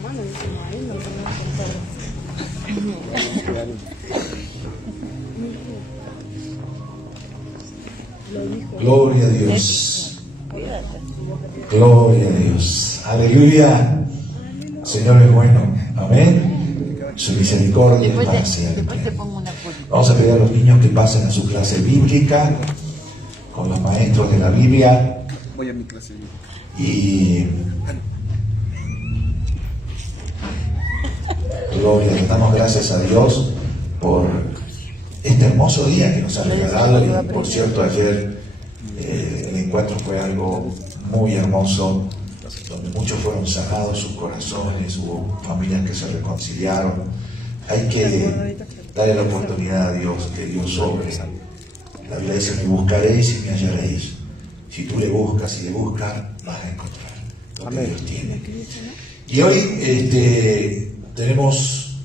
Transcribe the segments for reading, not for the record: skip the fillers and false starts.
hermano, dice, no, ahí no tenemos que Gloria a Dios. Gloria a Dios. Aleluya. Señor es bueno. Amén. Su misericordia es para siempre. Vamos a pedir a los niños que pasen a su clase bíblica con los maestros de la Biblia. Voy a mi clase bíblica. Y gloria, le damos gracias a Dios por este hermoso día que nos ha regalado. Y por cierto, ayer el encuentro fue algo muy hermoso, donde muchos fueron sanados sus corazones, hubo familias que se reconciliaron. Hay que darle la oportunidad a Dios, que Dios sobre. La Biblia dice: me buscaréis y me hallaréis. Si tú le buscas y le buscas, vas a encontrar lo que Dios tiene. Y hoy tenemos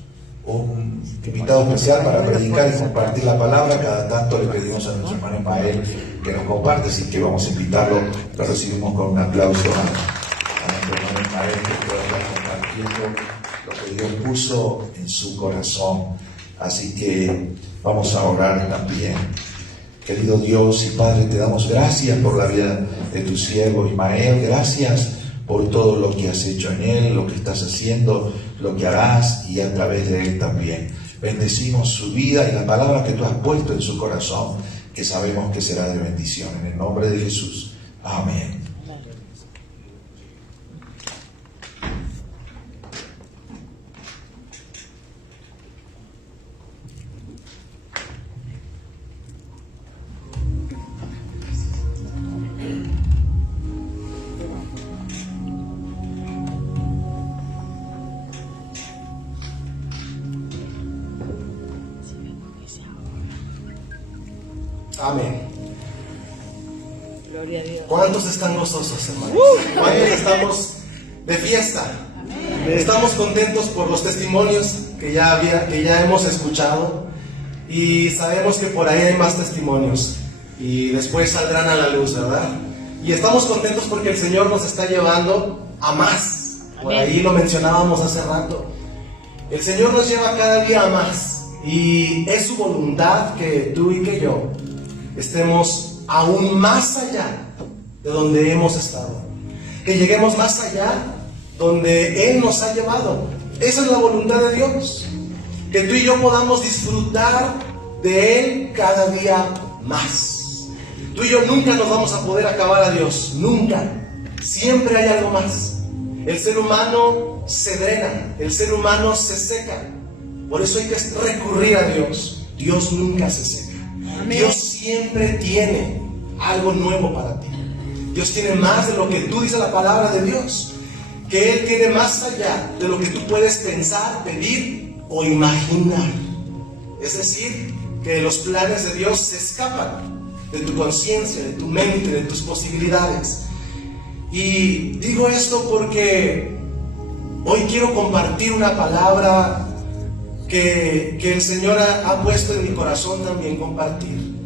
un invitado especial para predicar y compartir la palabra. Cada tanto le pedimos a nuestro hermano Ismael que nos comparte, así que vamos a invitarlo. Lo recibimos con un aplauso a nuestro hermano Ismael, que pueda estar compartiendo lo que Dios puso en su corazón. Así que vamos a orar también. Querido Dios y Padre, te damos gracias por la vida de tu siervo Ismael. Gracias por todo lo que has hecho en él, lo que estás haciendo, lo que harás y a través de él también. Bendecimos su vida y la palabra que tú has puesto en su corazón, que sabemos que será de bendición. En el nombre de Jesús. Amén. Amén. Gloria a Dios. ¿Cuántos están gozosos, hermanos? ¿Cuántos estamos de fiesta? Estamos contentos por los testimonios que ya hemos escuchado, y sabemos que por ahí hay más testimonios y después saldrán a la luz, ¿verdad? Y estamos contentos porque el Señor nos está llevando a más. Por ahí lo mencionábamos hace rato. El Señor nos lleva cada día a más, y es su voluntad que tú y que yo estemos aún más allá de donde hemos estado, que lleguemos más allá donde Él nos ha llevado. Esa es la voluntad de Dios, que tú y yo podamos disfrutar de Él cada día más. Tú y yo nunca nos vamos a poder acabar a Dios, nunca. Siempre hay algo más. El ser humano se drena, el ser humano se seca. Por eso hay que recurrir a Dios. Dios nunca se seca. Dios siempre tiene algo nuevo para ti. Dios tiene más de lo que tú, dice la palabra de Dios, que Él tiene más allá de lo que tú puedes pensar, pedir o imaginar. Es decir, que los planes de Dios se escapan de tu conciencia, de tu mente, de tus posibilidades. Y digo esto porque hoy quiero compartir una palabra que el Señor ha puesto en mi corazón también compartir.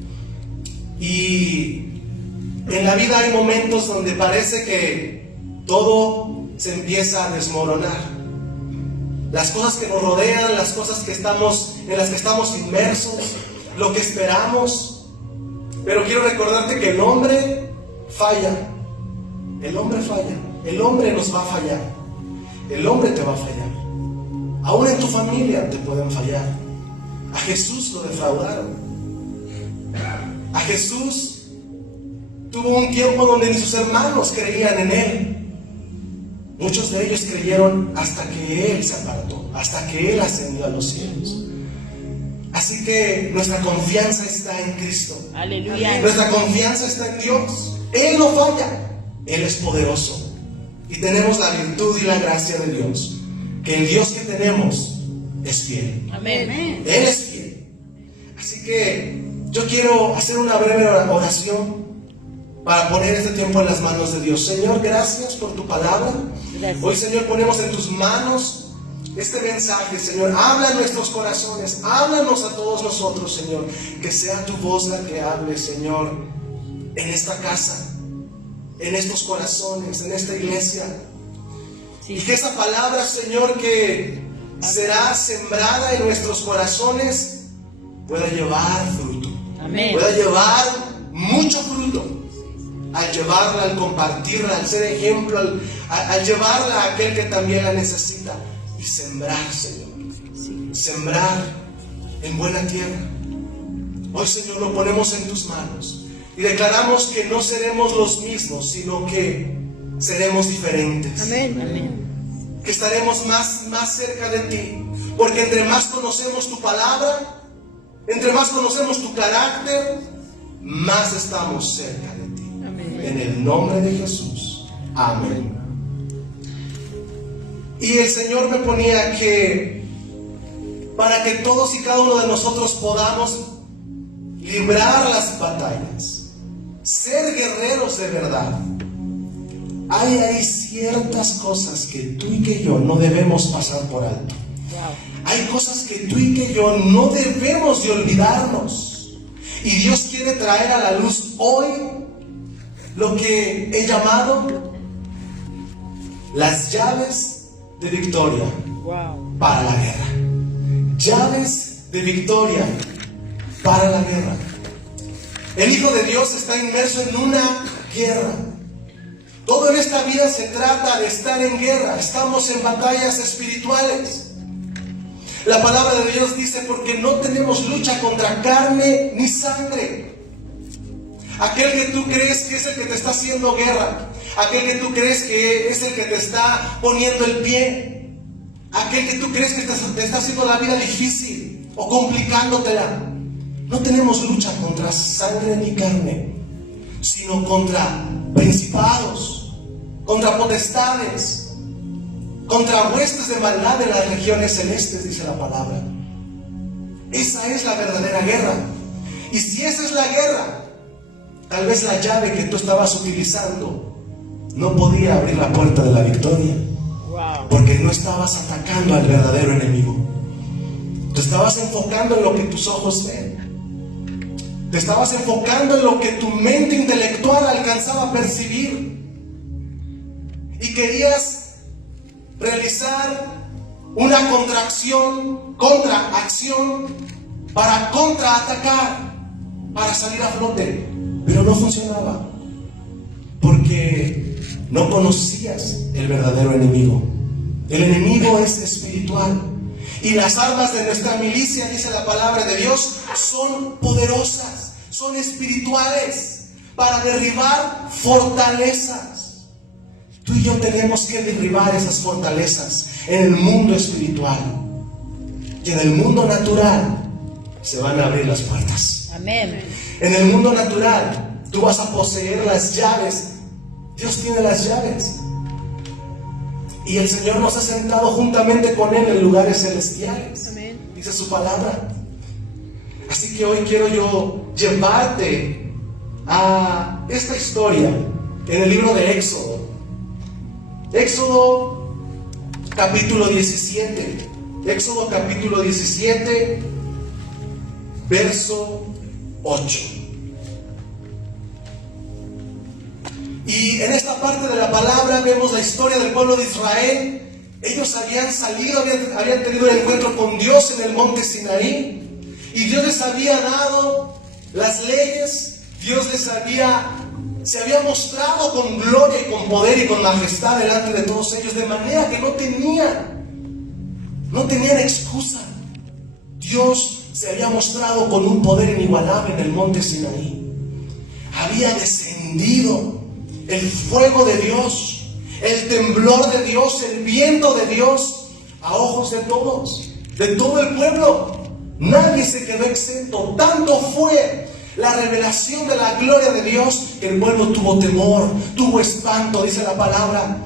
Y en la vida hay momentos donde parece que todo se empieza a desmoronar. Las cosas que nos rodean, las cosas en las que estamos inmersos, lo que esperamos. Pero quiero recordarte que el hombre falla. El hombre falla. El hombre nos va a fallar. El hombre te va a fallar. Aún en tu familia te pueden fallar. A Jesús lo defraudaron. A Jesús tuvo un tiempo donde ni sus hermanos creían en Él. Muchos de ellos creyeron hasta que Él se apartó, hasta que Él ascendió a los cielos. Así que nuestra confianza está en Cristo. Aleluya. Nuestra confianza está en Dios. Él no falla. Él es poderoso. Y tenemos la virtud y la gracia de Dios. Que el Dios que tenemos es fiel. Amén. Él es fiel. Así que yo quiero hacer una breve oración para poner este tiempo en las manos de Dios. Señor, gracias por tu palabra. Gracias. Hoy, Señor, ponemos en tus manos este mensaje, Señor. Habla a nuestros corazones, háblanos a todos nosotros, Señor. Que sea tu voz la que hable, Señor, en esta casa, en estos corazones, en esta iglesia. Sí. Y que esa palabra, Señor, que será sembrada en nuestros corazones, pueda llevar fruto. Amén. Pueda llevar mucho fruto. Al llevarla, al compartirla, al ser ejemplo, al llevarla a aquel que también la necesita. Y sembrar, Señor. Sí. Sembrar en buena tierra. Hoy, Señor, lo ponemos en tus manos y declaramos que no seremos los mismos, sino que seremos diferentes. Amén. Amén. Que estaremos más cerca de ti, porque entre más conocemos tu palabra, entre más conocemos tu carácter, más estamos cerca de ti. Amén. En el nombre de Jesús. Amén. Y el Señor me ponía que para que todos y cada uno de nosotros podamos librar las batallas, ser guerreros de verdad, hay ciertas cosas que tú y que yo no debemos pasar por alto. Wow. Hay cosas que tú y que yo no debemos de olvidarnos. Y Dios quiere traer a la luz hoy lo que he llamado las llaves de victoria Wow. para la guerra. Llaves de victoria para la guerra. El Hijo de Dios está inmerso en una guerra. Todo en esta vida se trata de estar en guerra. Estamos en batallas espirituales. La palabra de Dios dice: porque no tenemos lucha contra carne ni sangre. Aquel que tú crees que es el que te está haciendo guerra, aquel que tú crees que es el que te está poniendo el pie, aquel que tú crees que te está haciendo la vida difícil o complicándotela. No tenemos lucha contra sangre ni carne, sino contra principados, contra potestades, contra huestes de maldad en las regiones celestes, dice la palabra. Esa es la verdadera guerra. Y si esa es la guerra, tal vez la llave que tú estabas utilizando no podía abrir la puerta de la victoria, Wow. porque no estabas atacando al verdadero enemigo. Te estabas enfocando en lo que tus ojos ven. Te estabas enfocando en lo que tu mente intelectual alcanzaba a percibir. Y querías realizar una contraacción para contraatacar, para salir a flote. Pero no funcionaba, porque no conocías el verdadero enemigo. El enemigo es espiritual. Y las armas de nuestra milicia, dice la palabra de Dios, son poderosas, son espirituales, para derribar fortalezas. Tú y yo tenemos que derribar esas fortalezas en el mundo espiritual. Y en el mundo natural se van a abrir las puertas. Amén. En el mundo natural tú vas a poseer las llaves. Dios tiene las llaves. Y el Señor nos ha sentado juntamente con Él en lugares celestiales. Amén. Dice su palabra. Así que hoy quiero yo llevarte a esta historia en el libro de Éxodo. Éxodo capítulo 17. Éxodo capítulo 17, verso 8. Y en esta parte de la palabra vemos la historia del pueblo de Israel. Ellos habían salido, habían tenido el encuentro con Dios en el monte Sinaí, y Dios les había dado las leyes. Dios se había mostrado con gloria y con poder y con majestad delante de todos ellos, de manera que no tenían excusa. Dios se había mostrado con un poder inigualable en el monte Sinaí. Había descendido el fuego de Dios, el temblor de Dios, el viento de Dios, a ojos de todos, de todo el pueblo. Nadie se quedó exento. Tanto fue la revelación de la gloria de Dios que el pueblo tuvo temor, tuvo espanto, dice la palabra.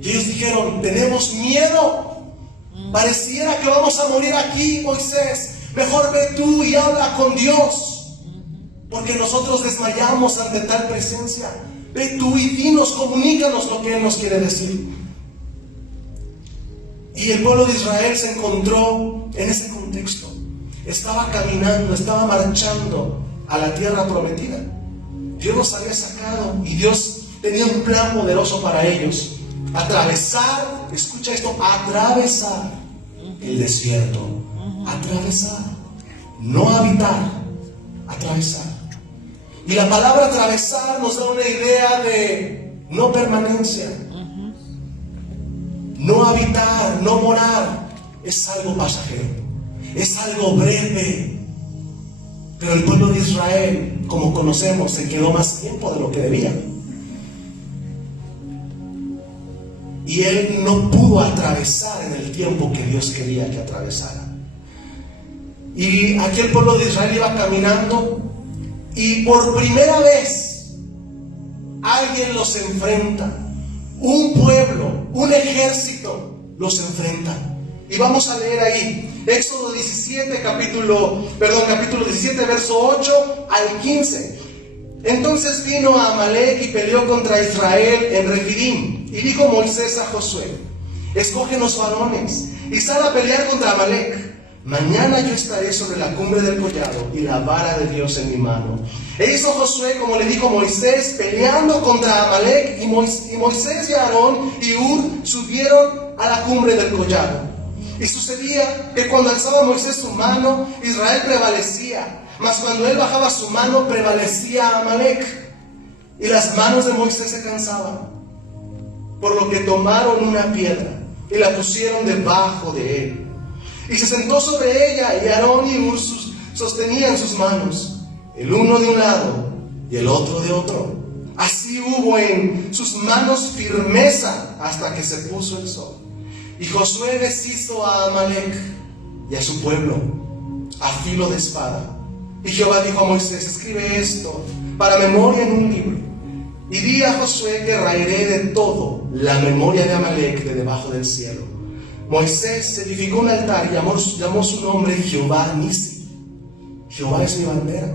Y ellos dijeron: tenemos miedo, pareciera que vamos a morir aquí, Moisés. Mejor ve tú y habla con Dios, porque nosotros desmayamos ante tal presencia. Ve tú y dinos, comunícanos lo que Él nos quiere decir. Y el pueblo de Israel se encontró en ese contexto. Estaba caminando, estaba marchando a la tierra prometida. Dios los había sacado y Dios tenía un plan poderoso para ellos. Atravesar, escucha esto, atravesar el desierto. Atravesar, no habitar, atravesar. Y la palabra atravesar nos da una idea de no permanencia, no habitar, no morar. Es algo pasajero, es algo breve. Pero el pueblo de Israel, como conocemos, se quedó más tiempo de lo que debía. Y él no pudo atravesar en el tiempo que Dios quería que atravesara. Y aquí el pueblo de Israel iba caminando y por primera vez alguien los enfrenta. Un pueblo, un ejército los enfrenta. Y vamos a leer ahí Éxodo 17, capítulo 17, verso 8 al 15. Entonces vino a Amalek y peleó contra Israel en Refidim. Y dijo Moisés a Josué: escógenos varones y sal a pelear contra Amalek. Mañana yo estaré sobre la cumbre del collado y la vara de Dios en mi mano. E hizo Josué como le dijo Moisés, peleando contra Amalek, y Moisés y Aarón y Hur subieron a la cumbre del collado. Y sucedía que cuando alzaba Moisés su mano, Israel prevalecía, mas cuando él bajaba su mano, prevalecía Amalek. Y las manos de Moisés se cansaban, por lo que tomaron una piedra y la pusieron debajo de él. Y se sentó sobre ella, y Aarón y Hur sostenían sus manos, el uno de un lado y el otro de otro. Así hubo en sus manos firmeza hasta que se puso el sol. Y Josué deshizo a Amalek y a su pueblo a filo de espada. Y Jehová dijo a Moisés: escribe esto para memoria en un libro. Y di a Josué que raeré de todo la memoria de Amalek de debajo del cielo. Moisés edificó un altar y llamó su nombre Jehová Nisi. Jehová es mi bandera.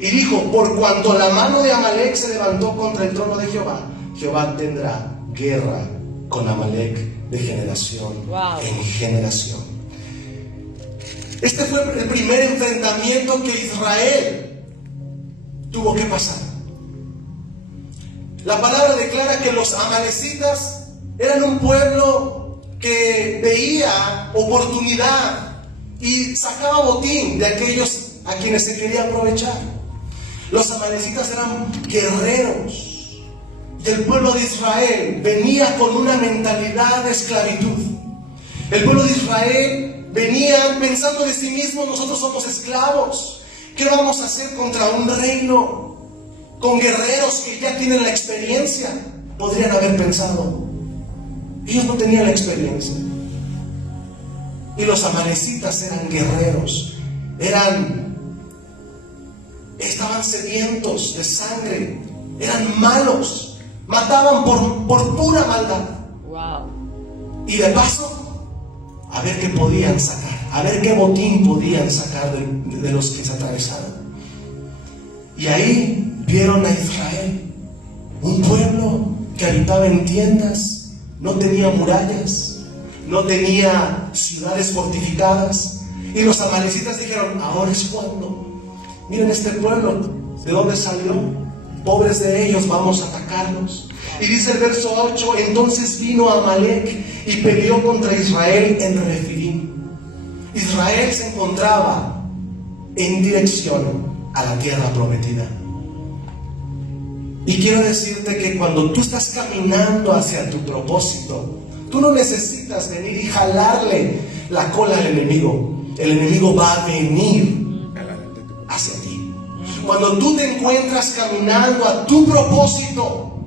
Y dijo: por cuanto la mano de Amalek se levantó contra el trono de Jehová, Jehová tendrá guerra con Amalek de generación en generación. Este fue el primer enfrentamiento que Israel tuvo que pasar. La palabra declara que los amalecitas eran un pueblo que veía oportunidad y sacaba botín de aquellos a quienes se quería aprovechar. Los amalecitas eran guerreros y el pueblo de Israel venía con una mentalidad de esclavitud. El pueblo de Israel venía pensando de sí mismo: nosotros somos esclavos, ¿qué vamos a hacer contra un reino con guerreros que ya tienen la experiencia? Podrían haber pensado. Ellos no tenían la experiencia. Y los amalecitas eran guerreros, estaban sedientos de sangre, eran malos, mataban por pura maldad. Y de paso, a ver qué podían sacar, a ver qué botín podían sacar de los que se atravesaron. Y ahí vieron a Israel, un pueblo que habitaba en tiendas. No tenía murallas, no tenía ciudades fortificadas. Y los amalecitas dijeron: ahora es cuando. Miren este pueblo, ¿de dónde salió? Pobres de ellos, vamos a atacarlos. Y dice el verso 8: entonces vino Amalek y peleó contra Israel en Refidim. Israel se encontraba en dirección a la tierra prometida. Y quiero decirte que cuando tú estás caminando hacia tu propósito, tú no necesitas venir y jalarle la cola al enemigo. El enemigo va a venir hacia ti. Cuando tú te encuentras caminando a tu propósito,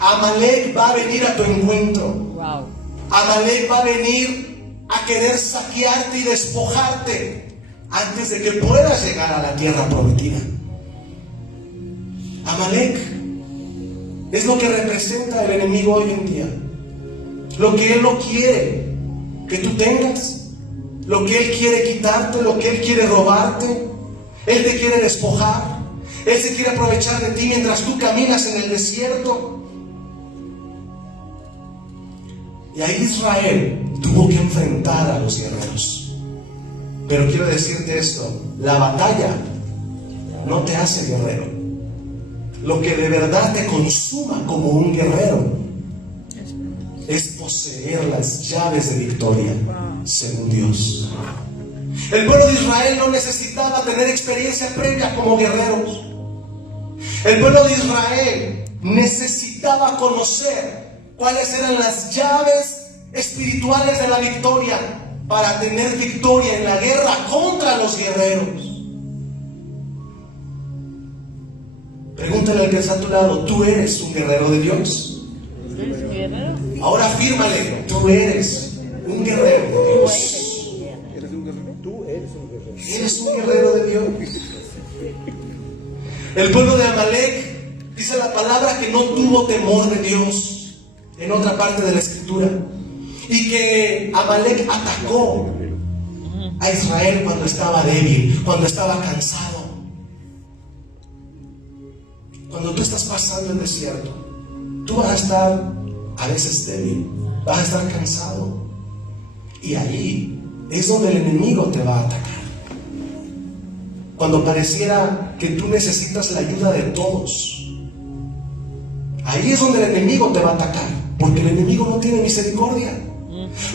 Amalek va a venir a tu encuentro. Amalek va a venir a querer saquearte y despojarte antes de que puedas llegar a la tierra prometida. Amalek es lo que representa el enemigo hoy en día. Lo que él no quiere que tú tengas, lo que él quiere quitarte, lo que él quiere robarte. Él te quiere despojar, él se quiere aprovechar de ti mientras tú caminas en el desierto. Y ahí Israel tuvo que enfrentar a los guerreros. Pero quiero decirte esto: la batalla no te hace guerrero. Lo que de verdad te consuma como un guerrero es poseer las llaves de victoria según Dios. El pueblo de Israel no necesitaba tener experiencia previa como guerreros. El pueblo de Israel necesitaba conocer cuáles eran las llaves espirituales de la victoria para tener victoria en la guerra contra los guerreros. Pregúntale al que está a tu lado, ¿tú eres un guerrero de Dios? ¿Eres un guerrero? Ahora afírmale, tú eres un guerrero de Dios. Eres un guerrero de Dios. El pueblo de Amalek, dice la palabra, que no tuvo temor de Dios en otra parte de la escritura, y que Amalek atacó a Israel cuando estaba débil, cuando estaba cansado. Cuando tú estás pasando el desierto, tú vas a estar a veces débil, vas a estar cansado, y ahí es donde el enemigo te va a atacar. Cuando pareciera que tú necesitas la ayuda de todos, ahí es donde el enemigo te va a atacar, porque el enemigo no tiene misericordia.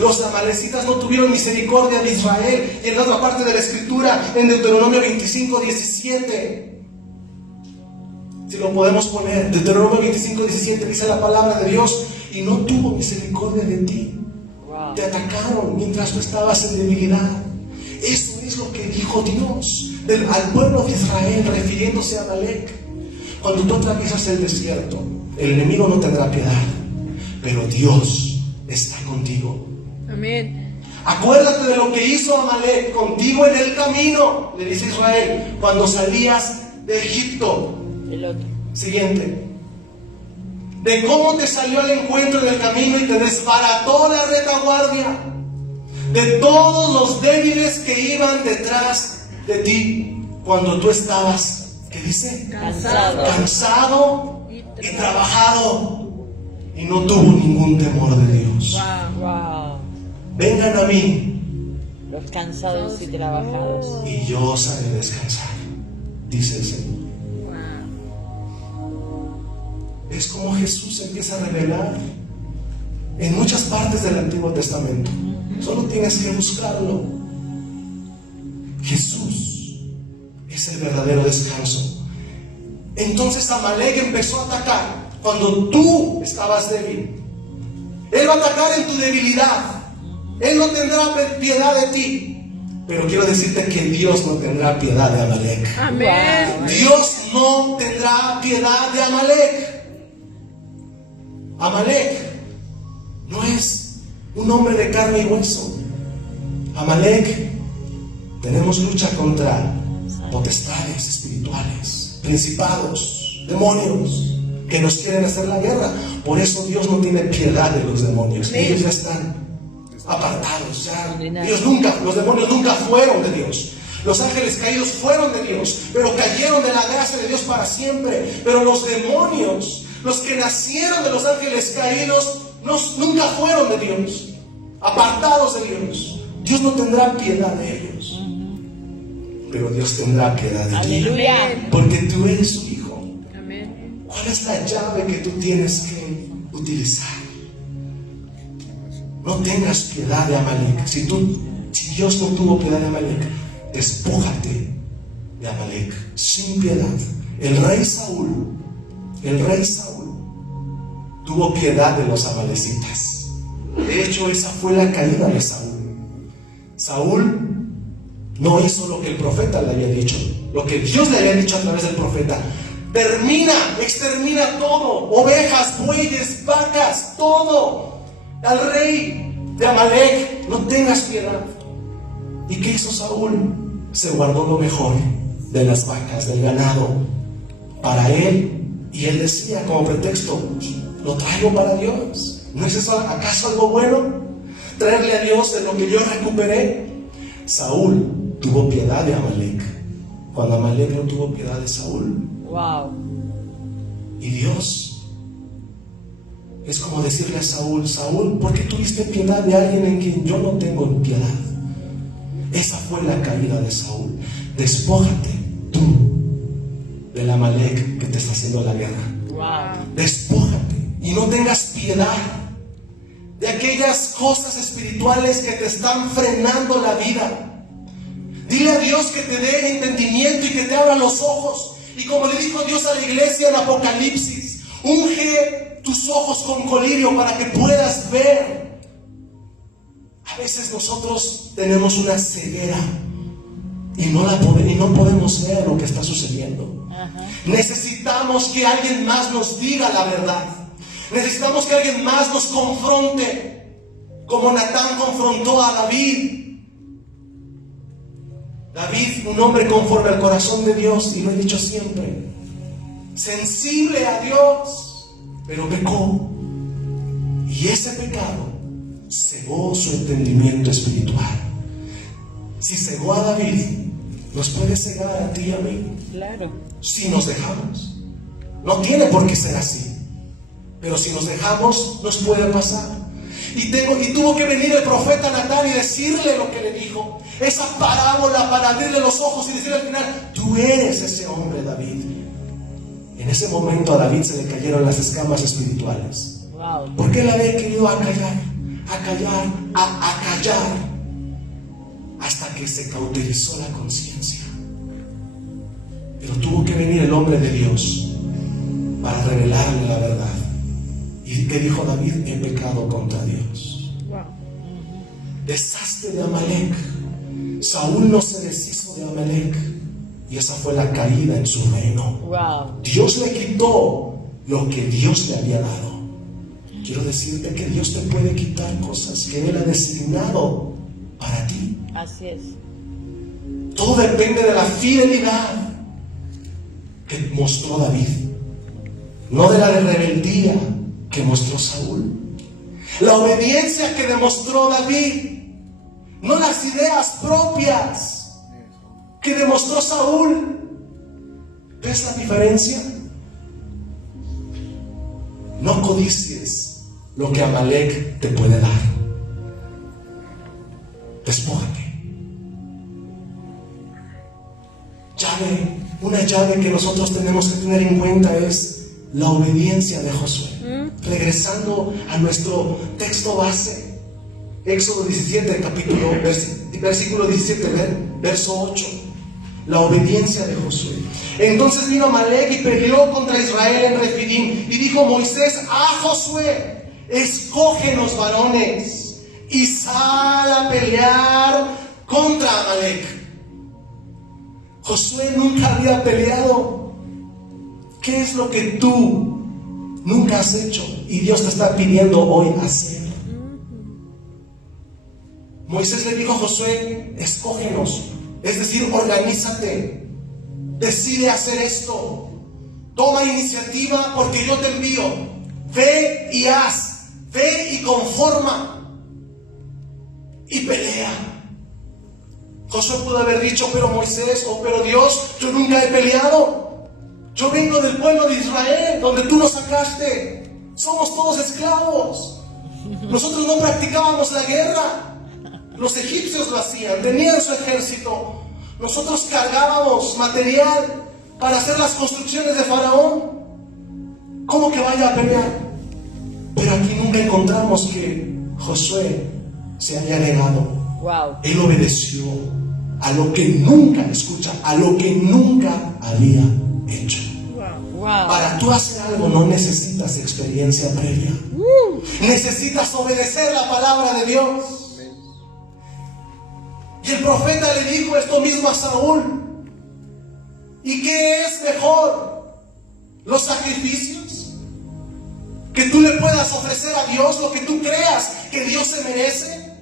Los amalecitas no tuvieron misericordia de Israel. Y en la otra parte de la escritura, en Deuteronomio 25:17, si lo podemos poner, Deuteronomio 25:17, dice la palabra de Dios: y no tuvo misericordia de ti. Te atacaron mientras tú estabas en debilidad. Eso es lo que dijo Dios al pueblo de Israel, refiriéndose a Amalek. Cuando tú atraviesas el desierto, el enemigo no tendrá piedad, pero Dios está contigo. Amén. Acuérdate de lo que hizo Amalek contigo en el camino, le dice Israel, cuando salías de Egipto. El otro. Siguiente. De cómo te salió al encuentro en el camino y te desbarató la retaguardia. De todos los débiles que iban detrás de ti cuando tú estabas, ¿qué dice? Cansado y trabajado, y no tuvo ningún temor de Dios. Wow. Vengan a mí Los cansados y trabajados. y yo os haré descansar, dice el Señor. Es como Jesús empieza a revelar en muchas partes del Antiguo Testamento. Solo tienes que buscarlo. Jesús es el verdadero descanso. Entonces Amalek empezó a atacar cuando tú estabas débil. Él va a atacar en tu debilidad. Él no tendrá piedad de ti. Pero quiero decirte que Dios no tendrá piedad de Amalek. Amén. Dios no tendrá piedad de Amalek. Amalek no es un hombre de carne y hueso. Amalek, tenemos lucha contra potestades espirituales, principados, demonios que nos quieren hacer la guerra. Por eso Dios no tiene piedad de los demonios. Ellos ya están apartados. Los demonios nunca fueron de Dios. Los ángeles caídos fueron de Dios, pero cayeron de la gracia de Dios para siempre. Pero los demonios, los que nacieron de los ángeles caídos, nunca fueron de Dios, apartados de Dios. Dios no tendrá piedad de ellos, pero Dios tendrá piedad de Aleluya. ti, porque tú eres su hijo. Amén. ¿Cuál es la llave que tú tienes que utilizar? No tengas piedad de Amalek. Si Dios no tuvo piedad de Amalek, despójate de Amalek sin piedad. El rey Saúl tuvo piedad de los amalecitas. De hecho, esa fue la caída de Saúl. Saúl no hizo lo que el profeta le había dicho, lo que Dios le había dicho a través del profeta. Extermina todo, ovejas, bueyes, vacas, todo. Al rey de Amalek, no tengas piedad. ¿Y qué hizo Saúl? Se guardó lo mejor de las vacas, del ganado, para él. Y él decía como pretexto: lo traigo para Dios. ¿No es eso acaso algo bueno? Traerle a Dios de lo que yo recuperé. Saúl tuvo piedad de Amalek, cuando Amalek no tuvo piedad de Saúl. Wow. Y Dios es como decirle a Saúl: Saúl, ¿por qué tuviste piedad de alguien en quien yo no tengo piedad? Esa fue la caída de Saúl. Despójate tú del Amalek que te está haciendo la guerra. Wow. Despójate y no tengas piedad de aquellas cosas espirituales que te están frenando la vida. Dile a Dios que te dé entendimiento y que te abra los ojos. Y como le dijo Dios a la iglesia en Apocalipsis, unge tus ojos con colirio para que puedas ver. A veces nosotros tenemos una ceguera y no podemos ver lo que está sucediendo. Necesitamos que alguien más nos diga la verdad. Necesitamos que alguien más nos confronte, como Natán confrontó a David. David, un hombre conforme al corazón de Dios, y lo he dicho siempre, sensible a Dios, pero pecó. Y ese pecado cegó su entendimiento espiritual. Si cegó a David, nos puede cegar a ti y a mí. Claro. Si nos dejamos. No tiene por qué ser así, pero si nos dejamos, nos puede pasar. Y tuvo que venir el profeta Natán y decirle lo que le dijo, esa parábola, para abrirle los ojos y decirle al final: tú eres ese hombre, David. En ese momento a David se le cayeron las escamas espirituales. Wow. Porque él había querido acallar, hasta que se cauterizó la conciencia. Pero tuvo que venir el hombre de Dios para revelarle la verdad. ¿Y qué dijo David? He pecado contra Dios. Wow. Desastre de Amalek. Saúl no se deshizo de Amalek, y esa fue la caída en su reino. Wow. Dios le quitó lo que Dios le había dado. Quiero decirte que Dios te puede quitar cosas que Él ha designado para ti. Así es. Todo depende de la fidelidad que mostró David, no de la rebeldía que mostró Saúl. La obediencia que demostró David, no las ideas propias que demostró Saúl. ¿Ves la diferencia? No codicies lo que Amalek te puede dar. Despójate. Una llave que nosotros tenemos que tener en cuenta es la obediencia de Josué. Regresando a nuestro texto base, Éxodo 17, versículo 17, verso 8. La obediencia de Josué. Entonces vino Amalek y peleó contra Israel en Refidim. Y dijo Moisés a Josué: escógenos varones y sal a pelear contra Amalek. Josué nunca había peleado. ¿Qué es lo que tú nunca has hecho y Dios te está pidiendo hoy hacer? Moisés le dijo a Josué: escógenos, es decir, organízate, decide hacer esto, toma iniciativa porque yo te envío, ve y haz, ve y conforma y pelea. Josué pudo haber dicho: pero Moisés, pero Dios, yo nunca he peleado, yo vengo del pueblo de Israel, donde tú nos sacaste, somos todos esclavos, nosotros no practicábamos la guerra, los egipcios lo hacían, tenían su ejército, nosotros cargábamos material para hacer las construcciones de Faraón. ¿Cómo que vaya a pelear? Pero aquí nunca encontramos que Josué se haya negado. Wow. Él obedeció a lo que nunca, escucha, a lo que nunca había hecho. Wow. Para tú hacer algo no necesitas experiencia previa. Necesitas obedecer la palabra de Dios. Y el profeta le dijo esto mismo a Saúl. ¿Y qué es mejor? ¿Los sacrificios que tú le puedas ofrecer a Dios, lo que tú creas que Dios se merece?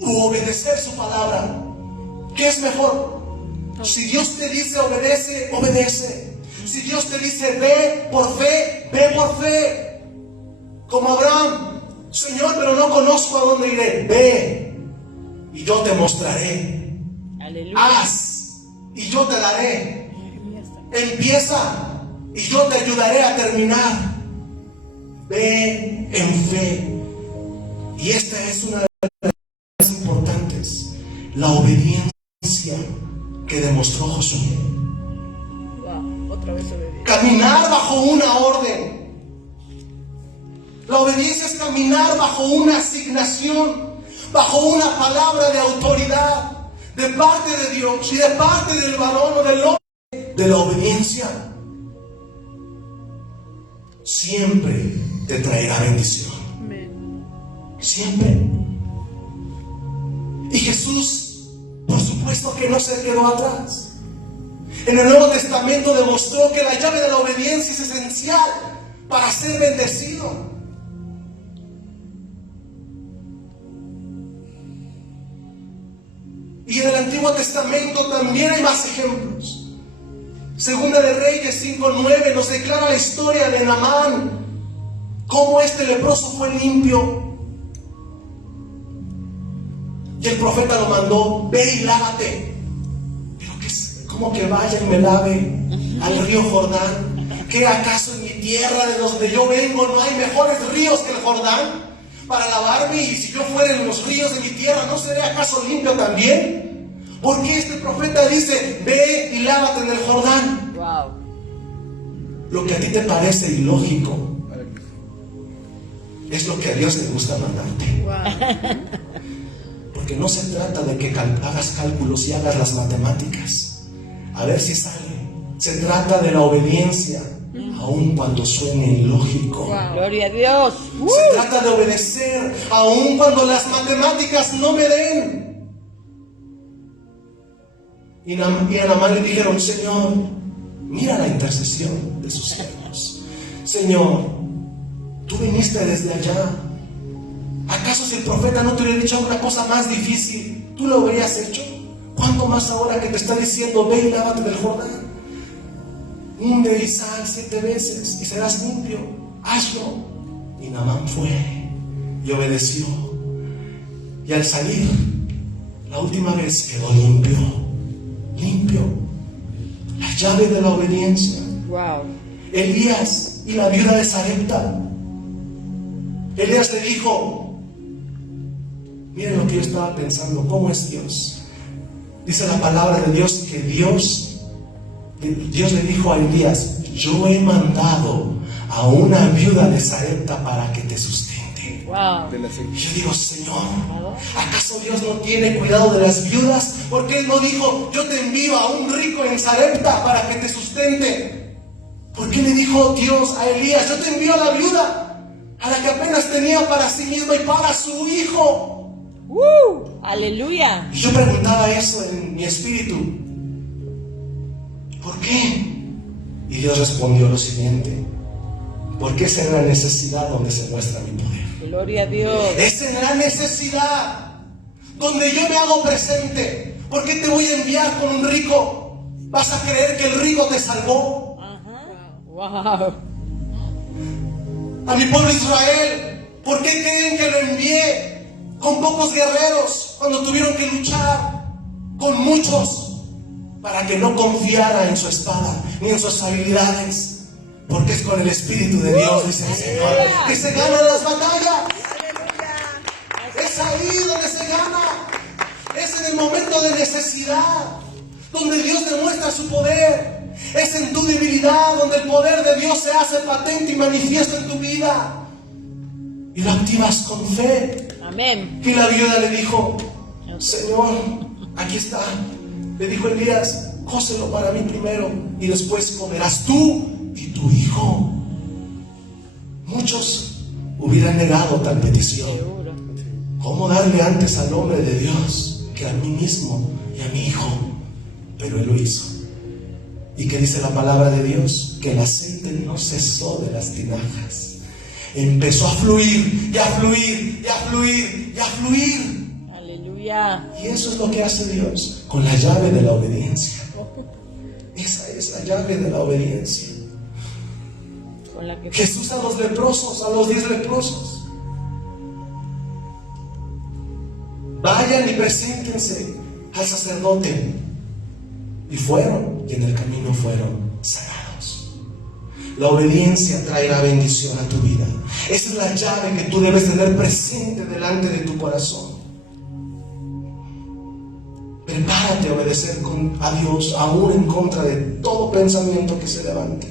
¿O obedecer su palabra? ¿Qué es mejor? Si Dios te dice obedece, obedece. Si Dios te dice ve por fe. Como Abraham: Señor, pero no conozco a dónde iré. Ve y yo te mostraré. Aleluya. Haz y yo te daré. Empieza y yo te ayudaré a terminar. Ve en fe. Y esta es una de las importantes, la obediencia que demostró Josué. Wow. Otra vez obediencia. Caminar bajo una orden. La obediencia es caminar bajo una asignación, bajo una palabra de autoridad, de parte de Dios y de parte del varón o del hombre. De la obediencia siempre te traerá bendición. Siempre. Y Jesús, por supuesto que no se quedó atrás. En el Nuevo Testamento demostró que la llave de la obediencia es esencial para ser bendecido. Y en el Antiguo Testamento también hay más ejemplos. Segunda de Reyes 5:9 nos declara la historia de Naamán, cómo este leproso fue limpio. Y el profeta lo mandó: ve y lávate. Pero ¿cómo que vaya y me lave al río Jordán? ¿Qué acaso en mi tierra de donde yo vengo no hay mejores ríos que el Jordán para lavarme? Y si yo fuera en los ríos de mi tierra, ¿no seré acaso limpio también? ¿Por qué este profeta dice: ve y lávate en el Jordán? Wow. Lo que a ti te parece ilógico es lo que a Dios le gusta mandarte. Porque no se trata de que hagas cálculos y hagas las matemáticas a ver si sale. Se trata de la obediencia, aun cuando suene ilógico. Gloria a Dios. Se trata de obedecer aun cuando las matemáticas no me den. Y a Naamán le dijeron: Señor, mira la intercesión de sus siervos. Señor, tú viniste desde allá. ¿Acaso si el profeta no te hubiera dicho una cosa más difícil, tú lo habrías hecho? ¿Cuánto más ahora que te está diciendo: ve y lávate del Jordán? Hunde y sal 7 veces y serás limpio. Hazlo. Y Naamán fue y obedeció. Y al salir, la última vez quedó limpio. Limpio. La llave de la obediencia. Wow. Elías y la viuda de Sarepta. Elías le dijo: miren lo que yo estaba pensando, ¿cómo es Dios? Dice la palabra de Dios que Dios le dijo a Elías: yo he mandado a una viuda de Sarepta para que te sustente. Wow. Y yo digo: Señor, ¿acaso Dios no tiene cuidado de las viudas? Porque Él no dijo: yo te envío a un rico en Sarepta para que te sustente? ¿Por qué le dijo Dios a Elías: yo te envío a la viuda, a la que apenas tenía para sí misma y para su hijo? Aleluya. Y yo preguntaba eso en mi espíritu: ¿por qué? Y Dios respondió lo siguiente: porque es en la necesidad donde se muestra mi poder. Gloria a Dios. Es en la necesidad donde yo me hago presente. ¿Por qué te voy a enviar con un rico? ¿Vas a creer que el rico te salvó? Wow. A mi pueblo Israel, ¿por qué creen que lo envié con pocos guerreros cuando tuvieron que luchar con muchos? Para que no confiara en su espada ni en sus habilidades. Porque es con el Espíritu de Dios, dice el Señor, que se ganan las batallas. Es ahí donde se gana. Es en el momento de necesidad donde Dios demuestra su poder. Es en tu debilidad donde el poder de Dios se hace patente y manifiesto en tu vida. Y lo activas con fe. Amén. Y la viuda le dijo: Señor, aquí está. Le dijo Elías: cóselo para mí primero y después comerás tú y tu hijo. Muchos hubieran negado tal petición. Seguro. ¿Cómo darle antes al hombre de Dios que a mí mismo y a mi hijo? Pero Él lo hizo. ¿Y qué dice la palabra de Dios? Que el aceite no cesó de las tinajas. Empezó a fluir y a fluir y a fluir y a fluir. Aleluya. Y eso es lo que hace Dios con la llave de la obediencia. Esa es la llave de la obediencia. Con la que Jesús a los leprosos, a los 10 leprosos: vayan y preséntense al sacerdote. Y fueron, y en el camino fueron sanados. La obediencia traerá bendición a tu vida. Esa es la llave que tú debes tener presente delante de tu corazón. Prepárate a obedecer a Dios, aún en contra de todo pensamiento que se levante.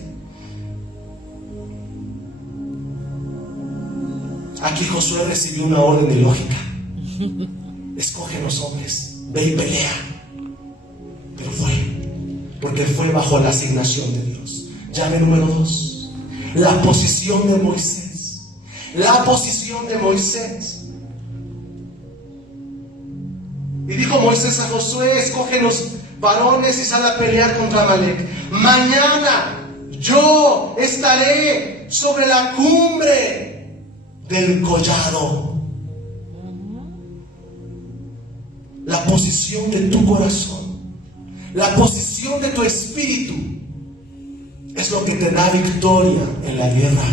Aquí Josué recibió una orden ilógica. Escoge los hombres, ve y pelea. Pero porque fue bajo la asignación de Dios. Llave número 2, la posición de Moisés. La posición de Moisés. Y dijo Moisés a Josué: escoge los varones y sal a pelear contra Amalek. Mañana yo estaré sobre la cumbre del collado. La posición de tu corazón, la posición de tu espíritu es lo que te da victoria en la guerra.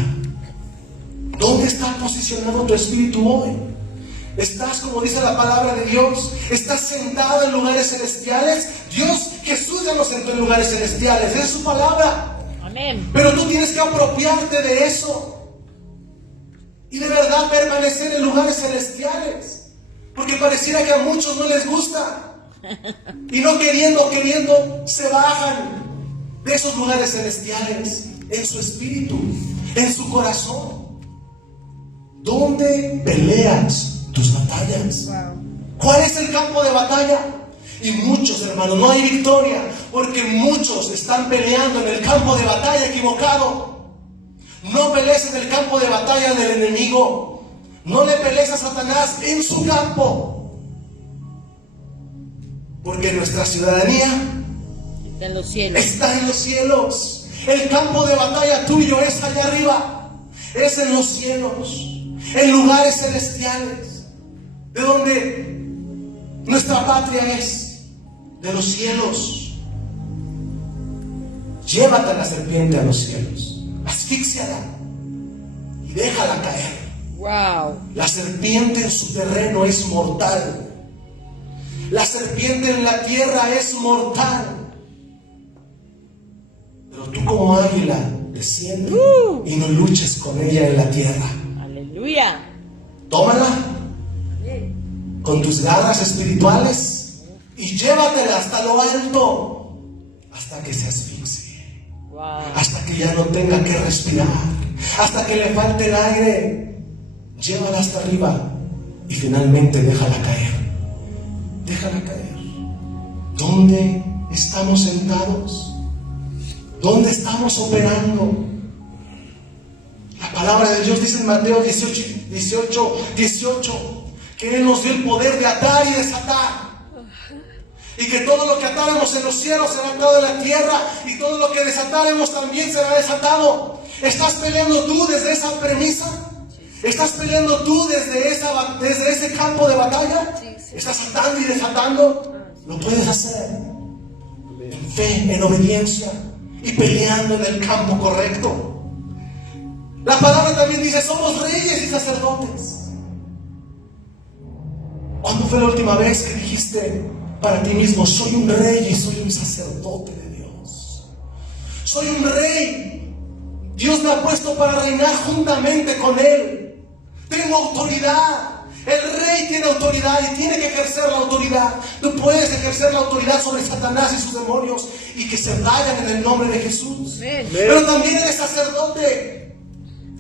¿Dónde está posicionado tu espíritu hoy? ¿Estás, como dice la palabra de Dios, estás sentado en lugares celestiales? Jesús ya nos sentó en lugares celestiales, es su palabra. Amén. Pero tú tienes que apropiarte de eso y de verdad permanecer en lugares celestiales. Porque pareciera que a muchos no les gusta. Y no queriendo, se bajan de esos lugares celestiales en su espíritu, en su corazón. ¿Dónde peleas tus batallas? ¿Cuál es el campo de batalla? Y muchos, hermanos, no hay victoria porque muchos están peleando en el campo de batalla equivocado. No pelees en el campo de batalla del enemigo. No le pelees a Satanás en su campo. Porque nuestra ciudadanía está en los cielos. Está en los cielos. El campo de batalla tuyo es allá arriba. Es en los cielos, en lugares celestiales, de donde nuestra patria es, de los cielos. Llévate a la serpiente a los cielos, asfíxiala y déjala caer. Wow. La serpiente en su terreno es mortal. La serpiente en la tierra es mortal. Pero tú como águila desciende y no luches con ella en la tierra. Aleluya. Tómala con tus garras espirituales y llévatela hasta lo alto, hasta que se asfixie, Wow. hasta que ya no tenga que respirar, hasta que le falte el aire. Llévala hasta arriba y finalmente déjala caer. Déjala caer. ¿Dónde estamos sentados? ¿Dónde estamos operando? La palabra de Dios dice en Mateo 18 que Él nos dio el poder de atar y desatar. Y que todo lo que atáramos en los cielos será atado en la tierra, y todo lo que desatáramos también será desatado. ¿Estás peleando tú desde esa premisa? ¿Estás peleando tú desde ese campo de batalla? ¿Estás atando y desatando? Lo puedes hacer en fe, en obediencia y peleando en el campo correcto. La palabra también dice: somos reyes y sacerdotes. ¿Cuándo fue la última vez que dijiste para ti mismo: soy un rey y soy un sacerdote de Dios? Soy un rey. Dios me ha puesto para reinar juntamente con Él. Tengo autoridad. El rey tiene autoridad y tiene que ejercer la autoridad. Tú puedes ejercer la autoridad sobre Satanás y sus demonios y que se vayan en el nombre de Jesús. Amén. Pero también eres sacerdote.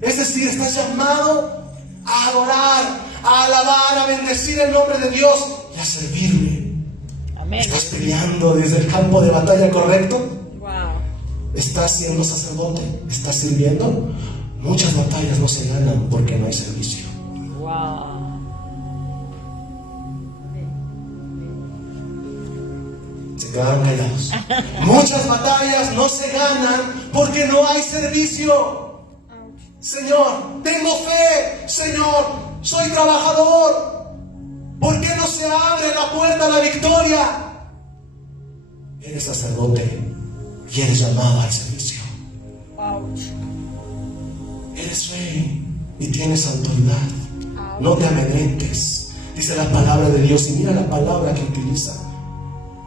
Es decir, estás llamado a adorar, a alabar, a bendecir el nombre de Dios y a servirle. Amén. ¿Estás peleando desde el campo de batalla correcto? Wow. ¿Estás siendo sacerdote? ¿Estás sirviendo? Muchas batallas no se ganan porque no hay servicio. Wow. Se quedaron callados. Muchas batallas no se ganan porque no hay servicio. Señor, tengo fe. Señor, soy trabajador. ¿Por qué no se abre la puerta a la victoria? Eres sacerdote y eres llamado al servicio. Eres rey y tienes autoridad. No te amedrentes, dice la palabra de Dios. Y mira la palabra que utiliza: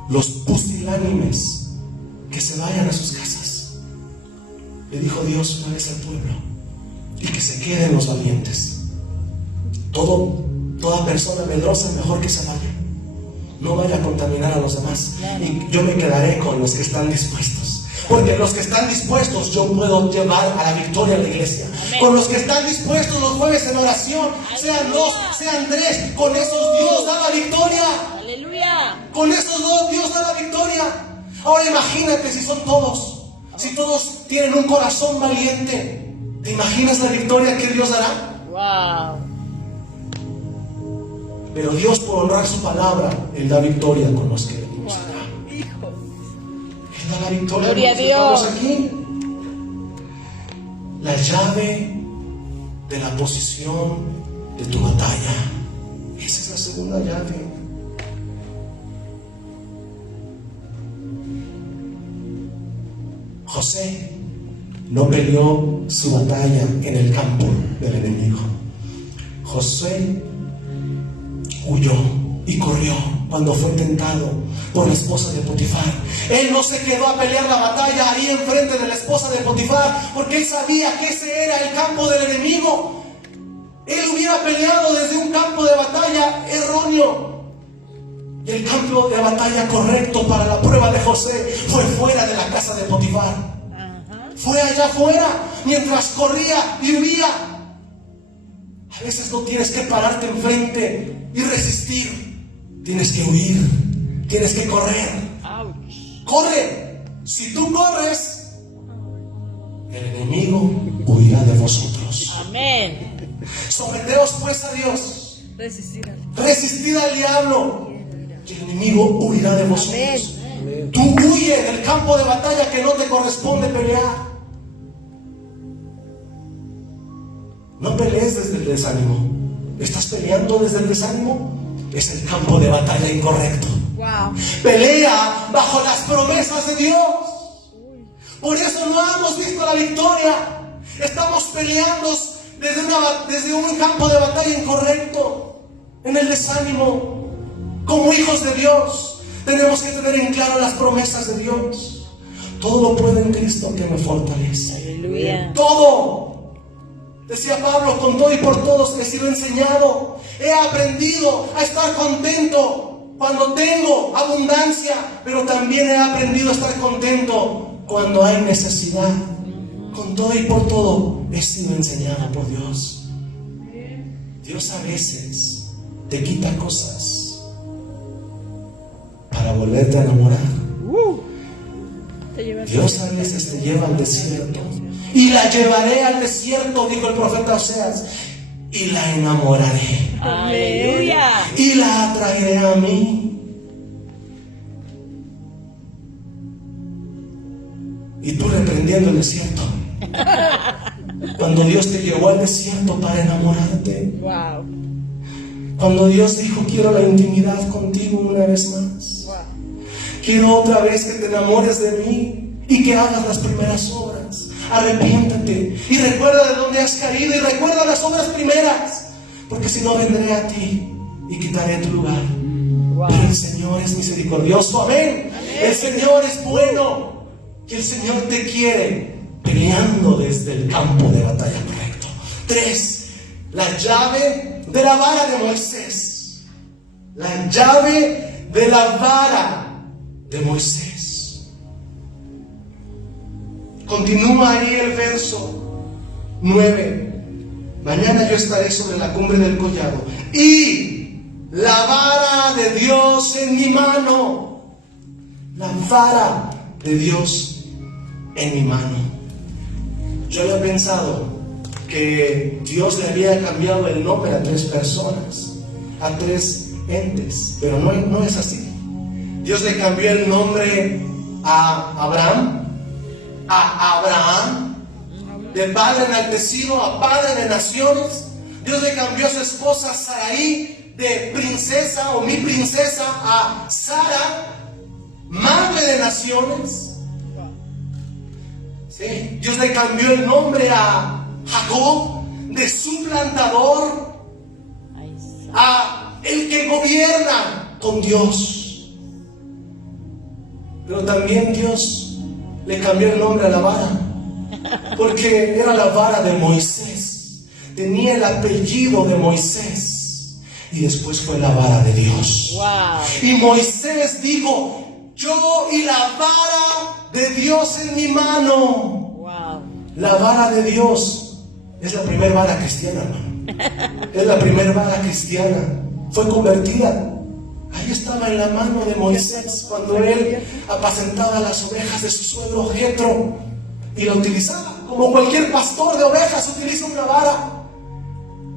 los pusilánimes, que se vayan a sus casas. Le dijo Dios una vez al pueblo: y que se queden los valientes. Toda persona medrosa, mejor que se vaya. No vaya a contaminar a los demás. Y yo me quedaré con los que están dispuestos Porque los que están dispuestos, yo puedo llevar a la victoria a la iglesia. Amén. Con los que están dispuestos los jueves en oración, sean 2, sean 3, con esos Dios da la victoria. Aleluya. Con esos 2 Dios da la victoria. Ahora imagínate si son todos, si todos tienen un corazón valiente. ¿Te imaginas la victoria que Dios dará? Wow. Pero Dios, por honrar su palabra, Él da victoria con los que venimos acá. Él da la victoria Gloria con los que a Dios. estamos aquí. La llave de la posición de tu batalla. Esa es la segunda llave. José no peleó su batalla en el campo del enemigo. José huyó y corrió cuando fue tentado por la esposa de Potifar. Él no se quedó a pelear la batalla ahí enfrente de la esposa de Potifar, porque él sabía que ese era el campo del enemigo. Él hubiera peleado desde un campo de batalla erróneo. Y el campo de batalla correcto para la prueba de José fue fuera de la casa de Potifar. Fue allá afuera, mientras corría y huía. A veces no tienes que pararte enfrente y resistir. Tienes que huir, tienes que correr. Ouch. Corre. Si tú corres, el enemigo huirá de vosotros. Amén. Someteos pues a Dios. Resistir. Resistid al diablo, y el enemigo huirá de vosotros. Tú huye del campo de batalla que no te corresponde pelear. No pelees desde el desánimo. ¿Estás peleando desde el desánimo? Es el campo de batalla incorrecto. Wow. Pelea bajo las promesas de Dios. Por eso no hemos visto la victoria. Estamos peleando desde un campo de batalla incorrecto, en el desánimo. Como hijos de Dios, tenemos que tener en claro las promesas de Dios. Todo lo puedo en Cristo que me fortalece. Aleluya. Todo. Decía Pablo, con todo y por todos he sido enseñado. He aprendido a estar contento cuando tengo abundancia, pero también he aprendido a estar contento cuando hay necesidad. Con todo y por todo he sido enseñado por Dios. Dios a veces te quita cosas para volverte a enamorar. Dios a veces te lleva al desierto. Y la llevaré al desierto, dijo el profeta Oseas, y la enamoraré. Aleluya. Y la atraeré a mí. Y tú reprendiendo el desierto. Cuando Dios te llevó al desierto para enamorarte. Wow. Cuando Dios dijo, quiero la intimidad contigo una vez más. Wow. Quiero otra vez que te enamores de mí y que hagas las primeras obras. Arrepiéntate y recuerda de dónde has caído y recuerda las obras primeras, porque si no vendré a ti y quitaré tu lugar. Wow. Pero el Señor es misericordioso, amén. El Señor es bueno y el Señor te quiere peleando desde el campo de batalla correcto. 3. La llave de la vara de Moisés. La llave de la vara de Moisés. Continúa ahí el verso 9. Mañana yo estaré sobre la cumbre del collado y la vara de Dios en mi mano. La vara de Dios en mi mano. Yo había pensado que Dios le había cambiado el nombre a 3 personas, a 3 entes, pero no es así. Dios le cambió el nombre a Abraham, de padre enaltecido a padre de naciones. Dios le cambió a su esposa Saraí de princesa o mi princesa a Sara, madre de naciones. ¿Sí? Dios le cambió el nombre a Jacob de suplantador a el que gobierna con Dios. Pero también Dios le cambió el nombre a la vara, porque era la vara de Moisés, tenía el apellido de Moisés, y después fue la vara de Dios. Wow. Y Moisés dijo, yo y la vara de Dios en mi mano. Wow. La vara de Dios es la primera vara cristiana, hermano. Es la primera vara cristiana. Fue convertida. Ahí estaba en la mano de Moisés cuando él apacentaba las ovejas de su suegro Jetro y la utilizaba. Como cualquier pastor de ovejas utiliza una vara.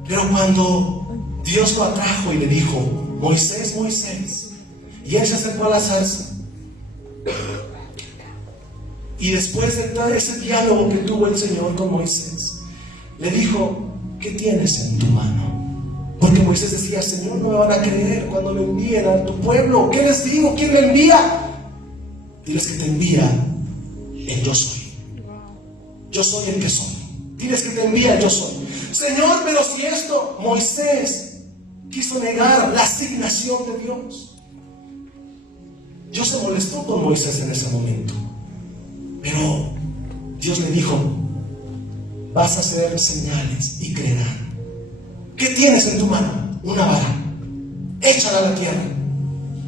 Pero cuando Dios lo atrajo y le dijo: Moisés, Moisés, y él se acercó a la zarza. Y después de todo ese diálogo que tuvo el Señor con Moisés, le dijo: ¿qué tienes en tu mano? Porque Moisés decía: Señor, no me van a creer cuando me envíen a tu pueblo. ¿Qué les digo? ¿Quién me envía? Diles que te envía el yo soy. Yo soy el que soy. Diles que te envía el yo soy. Señor, pero si esto, Moisés quiso negar la asignación de Dios. Dios se molestó con Moisés en ese momento. Pero Dios le dijo: vas a hacer señales y creerán. ¿Qué tienes en tu mano? Una vara. Échala a la tierra.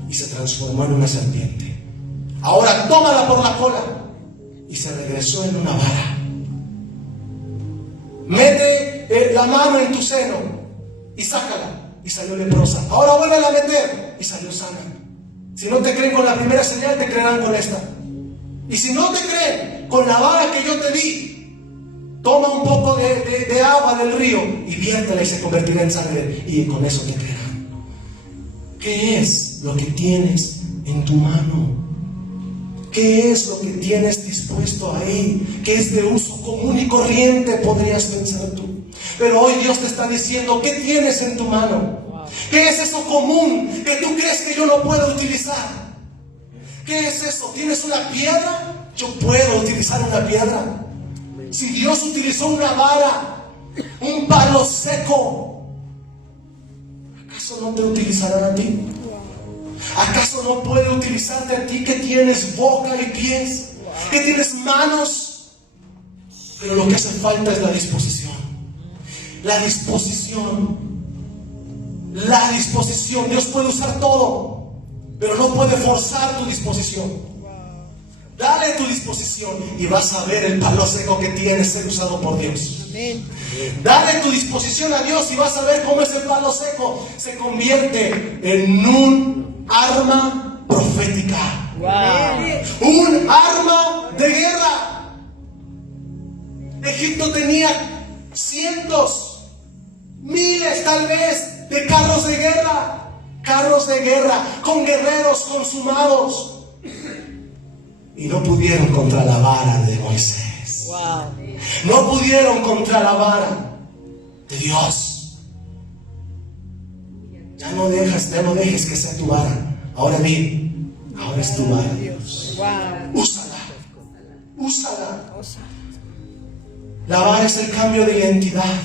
Y se transformó en una serpiente. Ahora tómala por la cola. Y se regresó en una vara. Mete la mano en tu seno y sácala. Y salió leprosa. Ahora vuélvela a meter y salió sana. Si no te creen con la primera señal, te creerán con esta. Y si no te creen con la vara que yo te di, toma un poco de agua del río y viértela y se convertirá en sangre, y con eso te creerán. ¿Qué es lo que tienes en tu mano? ¿Qué es lo que tienes dispuesto ahí? ¿Qué es de uso común y corriente? Podrías pensar tú. Pero hoy Dios te está diciendo: ¿qué tienes en tu mano? ¿Qué es eso común que tú crees que yo no puedo utilizar? ¿Qué es eso? ¿Tienes una piedra? Yo puedo utilizar una piedra. Si Dios utilizó una vara, un palo seco, ¿acaso no te utilizará a ti? ¿Acaso no puede utilizarte a ti que tienes boca y pies? Que tienes manos. Pero lo que hace falta es la disposición. La disposición. La disposición. Dios puede usar todo, pero no puede forzar tu disposición. Dale tu disposición y vas a ver el palo seco que tienes ser usado por Dios. Amén. Dale tu disposición a Dios y vas a ver cómo ese palo seco se convierte en un arma profética. Wow. Un arma de guerra. Egipto tenía cientos, miles tal vez de carros de guerra. Carros de guerra con guerreros consumados. Y no pudieron contra la vara de Moisés. Wow. No pudieron contra la vara de Dios. Ya no dejes que sea tu vara. Ahora ahora es tu vara, Dios. Wow. Úsala. La vara es el cambio de identidad.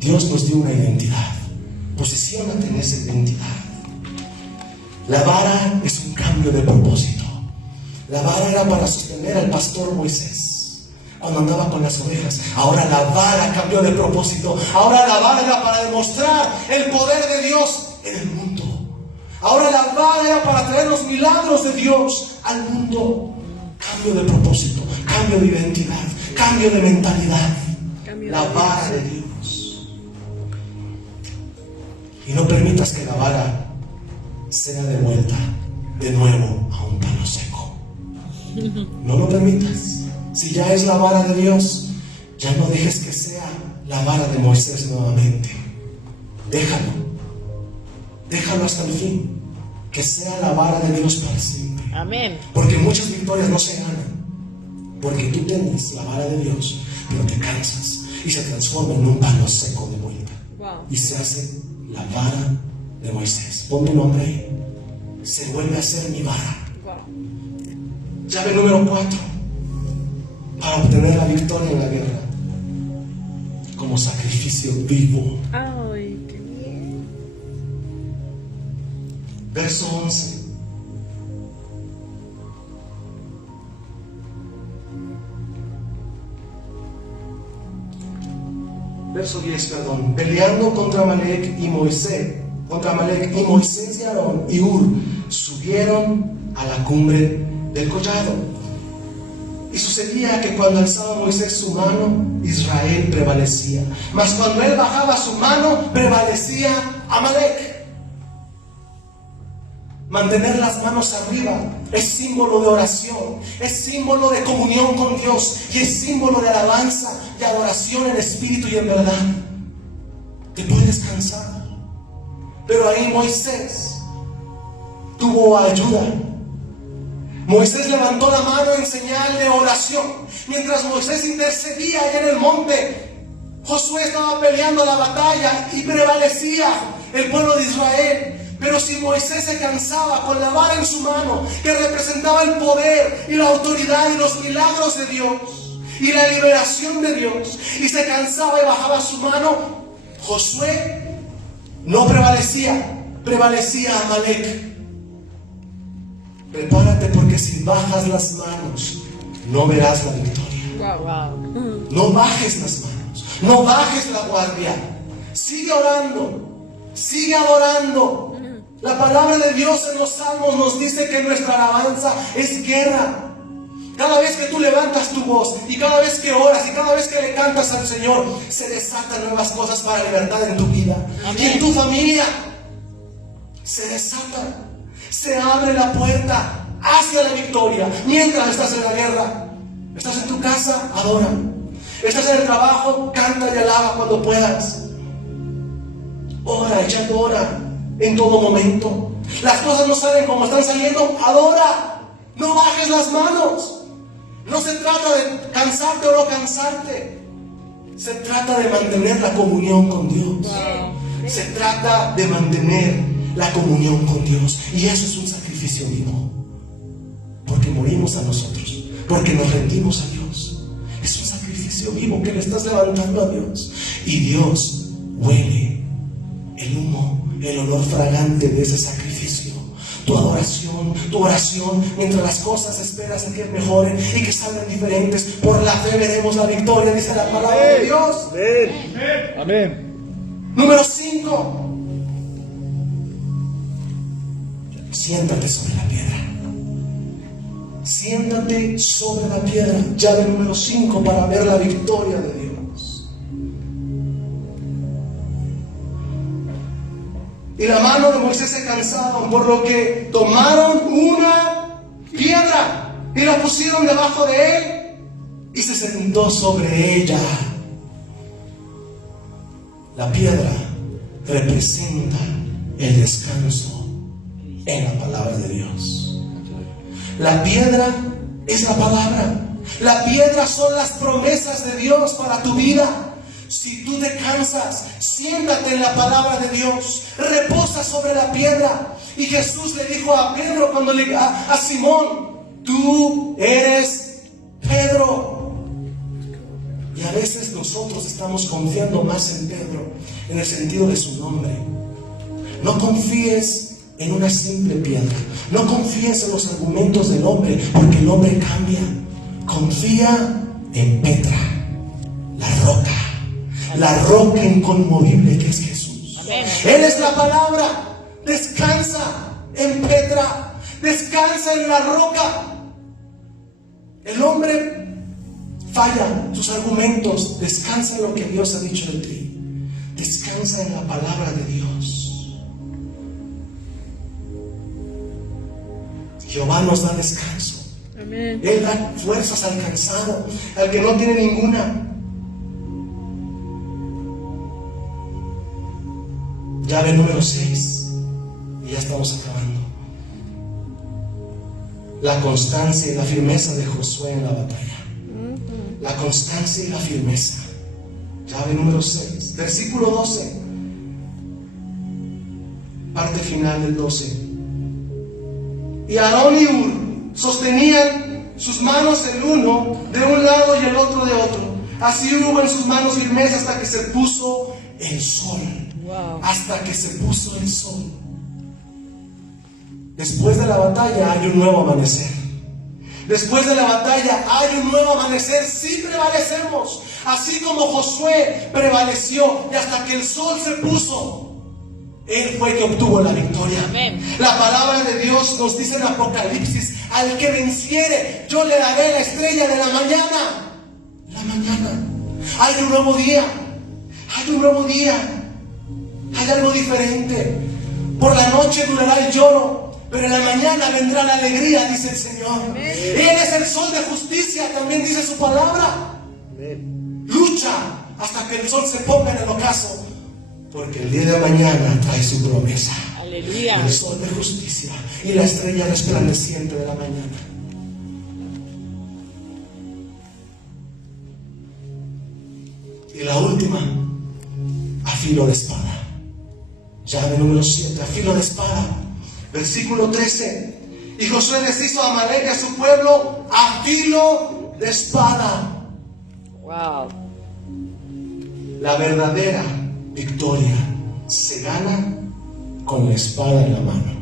Dios nos dio una identidad. Posiciónate en esa identidad. La vara es un cambio de propósito. La vara era para sostener al pastor Moisés cuando andaba con las ovejas. Ahora la vara cambió de propósito. Ahora la vara era para demostrar el poder de Dios en el mundo. Ahora la vara era para traer los milagros de Dios al mundo. Cambio de propósito, cambio de identidad, cambio de mentalidad. La vara de Dios. Y no permitas que la vara sea devuelta de nuevo a un palo seco. No lo permitas. Si ya es la vara de Dios, ya no dejes que sea la vara de Moisés nuevamente. Déjalo hasta el fin. Que sea la vara de Dios para siempre. Amén. Porque muchas victorias no se ganan porque tú tienes la vara de Dios, pero te cansas y se transforma en un palo seco de vuelta. Wow. Y se hace la vara de Moisés. Pon mi nombre ahí. Se vuelve a ser mi vara. Wow. Llave número 4. Para obtener la victoria en la guerra. Como sacrificio vivo. Ay, qué bien. Verso 11. Verso 10, perdón. Peleando contra Amalek y Moisés. Contra Amalek y Moisés y Aarón y Hur subieron a la cumbre del collado. Y sucedía que cuando alzaba Moisés su mano, Israel prevalecía. Mas cuando él bajaba su mano, prevalecía Amalek. Mantener las manos arriba es símbolo de oración, es símbolo de comunión con Dios y es símbolo de alabanza y adoración en espíritu y en verdad. Te puedes cansar, pero ahí Moisés tuvo ayuda. Moisés levantó la mano en señal de oración. Mientras Moisés intercedía allá en el monte, Josué estaba peleando la batalla y prevalecía el pueblo de Israel. Pero si Moisés se cansaba con la vara en su mano, que representaba el poder y la autoridad y los milagros de Dios y la liberación de Dios, y se cansaba y bajaba su mano, Josué no prevalecía, prevalecía Amalek. Prepárate, porque si bajas las manos, no verás la victoria. No bajes las manos, no bajes la guardia. Sigue orando, sigue adorando. La palabra de Dios en los salmos nos dice que nuestra alabanza es guerra. Cada vez que tú levantas tu voz y cada vez que oras y cada vez que le cantas al Señor, se desatan nuevas cosas para libertad en tu vida. Amén. Y en tu familia se desata, se abre la puerta hacia la victoria. Mientras estás en la guerra, estás en tu casa, adora. Estás en el trabajo, canta y alaba cuando puedas. Ora, echando hora en todo momento. Las cosas no salen como están saliendo, adora. No bajes las manos. No se trata de cansarte o no cansarte. Se trata de mantener la comunión con Dios. Se trata de mantener la comunión con Dios. Y eso es un sacrificio vivo. Porque morimos a nosotros, porque nos rendimos a Dios. Es un sacrificio vivo que le estás levantando a Dios. Y Dios huele el humo, el olor fragante de ese sacrificio. Tu adoración, tu oración, mientras las cosas esperas a que mejoren y que salgan diferentes. Por la fe veremos la victoria, dice la palabra de Dios. Amén. Amén. Número 5. Siéntate sobre la piedra. Siéntate sobre la piedra. Llave número 5 para ver la victoria de Dios. Y la mano de Moisés se cansaron, por lo que tomaron una piedra y la pusieron debajo de él y se sentó sobre ella. La piedra representa el descanso en la palabra de Dios. La piedra es la palabra. La piedra son las promesas de Dios para tu vida. Si tú te cansas, siéntate en la palabra de Dios, reposa sobre la piedra. Y Jesús le dijo a Pedro a Simón: tú eres Pedro. Y a veces nosotros estamos confiando más en Pedro, en el sentido de su nombre. No confíes en una simple piedra, no confíes en los argumentos del hombre, porque el hombre cambia. Confía en Petra, la roca inconmovible que es Jesús. Amén. Él es la palabra. Descansa en Petra, descansa en la roca. El hombre falla sus argumentos. Descansa en lo que Dios ha dicho de ti. Descansa en la palabra de Dios. Jehová nos da descanso. Amén. Él da fuerzas al cansado, al que no tiene ninguna. Llave número 6, y ya estamos acabando. La constancia y la firmeza de Josué en la batalla. La constancia y la firmeza. Llave número 6, versículo 12. Parte final del 12. Y Aarón y Hur sostenían sus manos el uno de un lado y el otro de otro. Así hubo en sus manos firmeza hasta que se puso el sol. Wow. Hasta que se puso el sol. Después de la batalla hay un nuevo amanecer. Después de la batalla hay un nuevo amanecer. Sí prevalecemos, así como Josué prevaleció, y hasta que el sol se puso, Él fue que obtuvo la victoria. Amén. La palabra de Dios nos dice en Apocalipsis: al que venciere, yo le daré la estrella de la mañana. La mañana. Hay un nuevo día. Hay un nuevo día. Hay algo diferente. Por la noche durará el lloro, pero en la mañana vendrá la alegría, dice el Señor. Él es el sol de justicia, también dice su palabra. Lucha hasta que el sol se ponga en el ocaso, porque el día de mañana trae su promesa. Aleluya. El sol de justicia y la estrella resplandeciente de la mañana. Y la última, a filo de espada. Llave número 7, a filo de espada. Versículo 13. Y Josué les hizo a Amalek y a su pueblo a filo de espada. Wow. La verdadera victoria se gana con la espada en la mano.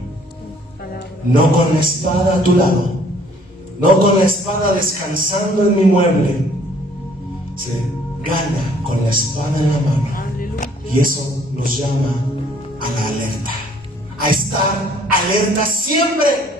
No con la espada a tu lado. No con la espada descansando en mi mueble. Se gana con la espada en la mano. Y eso nos llama a la alerta. A estar alerta siempre.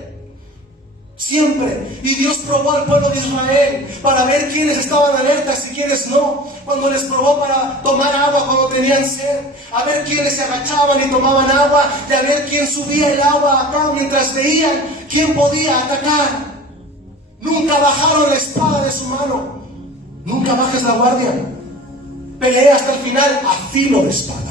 Siempre. Y Dios probó al pueblo de Israel para ver quiénes estaban alertas y quiénes no. Cuando les probó para tomar agua cuando tenían sed, a ver quiénes se agachaban y tomaban agua, y a ver quién subía el agua acá mientras veían quién podía atacar. Nunca bajaron la espada de su mano. Nunca bajes la guardia. Pelea hasta el final a filo de espada.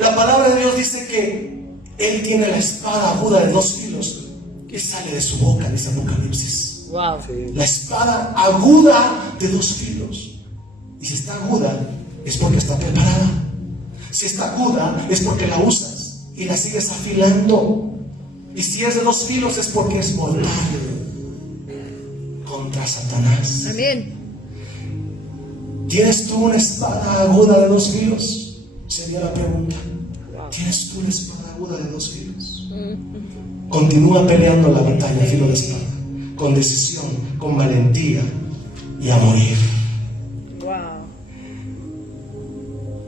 La palabra de Dios dice que Él tiene la espada aguda de 2 filos que sale de su boca, dice Apocalipsis. Wow. La espada aguda de 2 filos. Y si está aguda, es porque está preparada. Si está aguda, es porque la usas y la sigues afilando. Y si es de 2 filos, es porque es mortal contra Satanás. Amén. ¿Tienes tú una espada aguda de 2 filos? Sería la pregunta. ¿Tienes tú una espada aguda de 2 filos? Continúa peleando la batalla a filo de espada, con decisión, con valentía y a morir. Wow.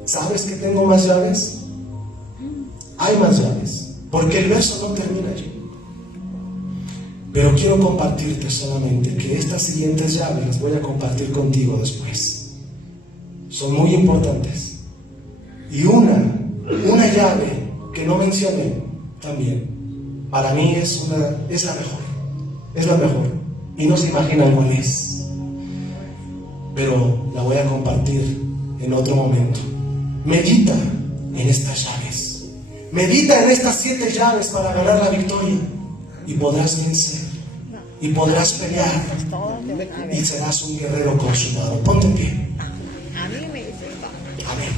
¿Sabes que tengo más llaves? Hay más llaves, porque el verso no termina allí. Pero quiero compartirte solamente que estas siguientes llaves las voy a compartir contigo después. Son muy importantes. Y una llave que no mencioné también, para mí es la mejor. Es la mejor. Y no se imaginan cuál es. Pero la voy a compartir en otro momento. Medita en estas llaves. Medita en estas 7 llaves para ganar la victoria. Y podrás vencer. Y podrás pelear. Y serás un guerrero consumado. Ponte en pie. Amén.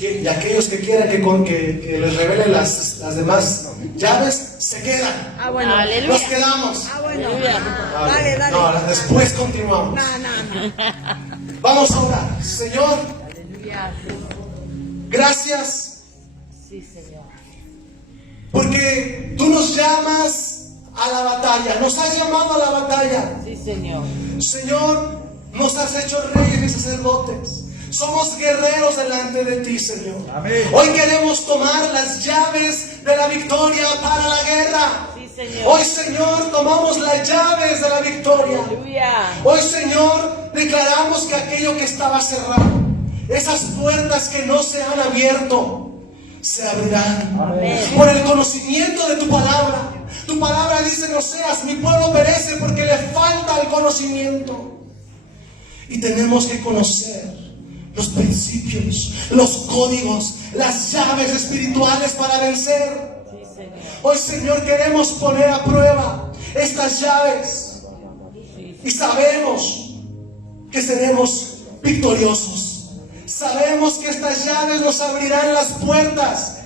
Y aquellos que quieran que les revelen las demás llaves, se quedan. Ah, bueno. Aleluya. Nos quedamos. Ah, bueno. Vale. Dale. No, después continuamos. No. Vamos a orar. Señor, Aleluya. gracias Sí, Señor. porque tú nos llamas a la batalla. Nos has llamado a la batalla. Sí, Señor. Señor, nos has hecho reyes y sacerdotes. Somos guerreros delante de ti, Señor. Amén. Hoy queremos tomar las llaves de la victoria para la guerra. Sí, Señor. Hoy, Señor, tomamos las llaves de la victoria. Aleluya. Hoy, Señor, declaramos que aquello que estaba cerrado, esas puertas que no se han abierto, se abrirán. Amén. Por el conocimiento de tu palabra. Tu palabra dice en Oseas: mi pueblo perece porque le falta el conocimiento. Y tenemos que conocer los principios, los códigos, las llaves espirituales para vencer. Sí, Señor. Hoy, Señor, queremos poner a prueba estas llaves y sabemos que seremos victoriosos. Sabemos que estas llaves nos abrirán las puertas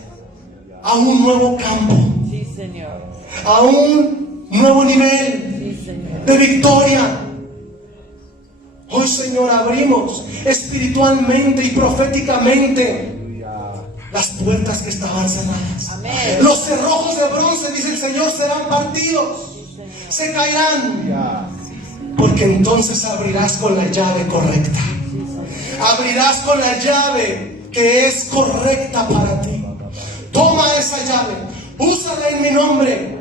a un nuevo campo, Sí, Señor. a un nuevo nivel Sí, Señor. de victoria. Hoy, Señor, abrimos espiritualmente y proféticamente las puertas que estaban cerradas. Amén. Los cerrojos de bronce, dice el Señor, serán partidos, se caerán, porque entonces abrirás con la llave correcta. Abrirás con la llave que es correcta para ti. Toma esa llave, úsala en mi nombre,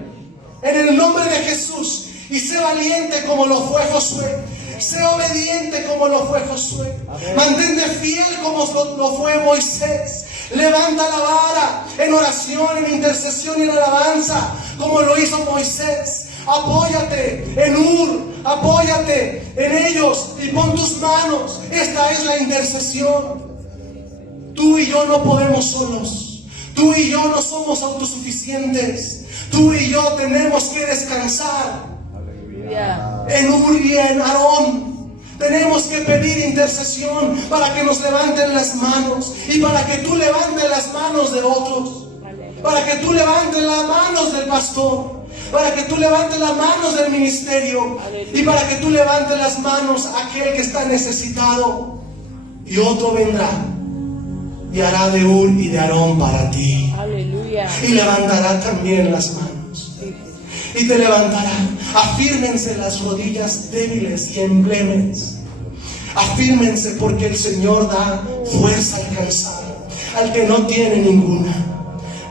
en el nombre de Jesús, y sé valiente como lo fue Josué. Sé obediente como lo fue Josué. Mantente fiel como lo fue Moisés. Levanta la vara en oración, en intercesión y en alabanza, como lo hizo Moisés. Apóyate en Ur, apóyate en ellos y pon tus manos. Esta es la intercesión. Tú y yo no podemos solos. Tú y yo no somos autosuficientes. Tú y yo tenemos que descansar en Ur y en Aarón. Tenemos que pedir intercesión para que nos levanten las manos y para que tú levantes las manos de otros, para que tú levantes las manos del pastor, para que tú levantes las manos del ministerio y para que tú levantes las manos a aquel que está necesitado. Y otro vendrá y hará de Ur y de Aarón para ti. Aleluya. Y levantará también las manos. Y te levantará. Afírmense las rodillas débiles y emblemes. Afírmense, porque el Señor da fuerza al cansado, al que no tiene ninguna.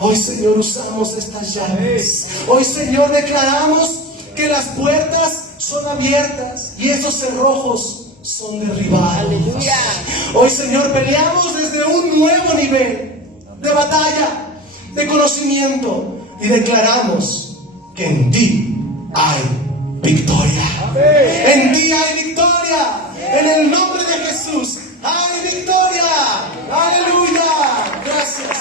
Hoy, Señor, usamos estas llaves. Hoy, Señor, declaramos que las puertas son abiertas y esos cerrojos son derribados. Aleluya. Hoy, Señor, peleamos desde un nuevo nivel de batalla, de conocimiento, y declaramos que en ti hay victoria. En ti hay victoria. En el nombre de Jesús hay victoria. Aleluya. Gracias.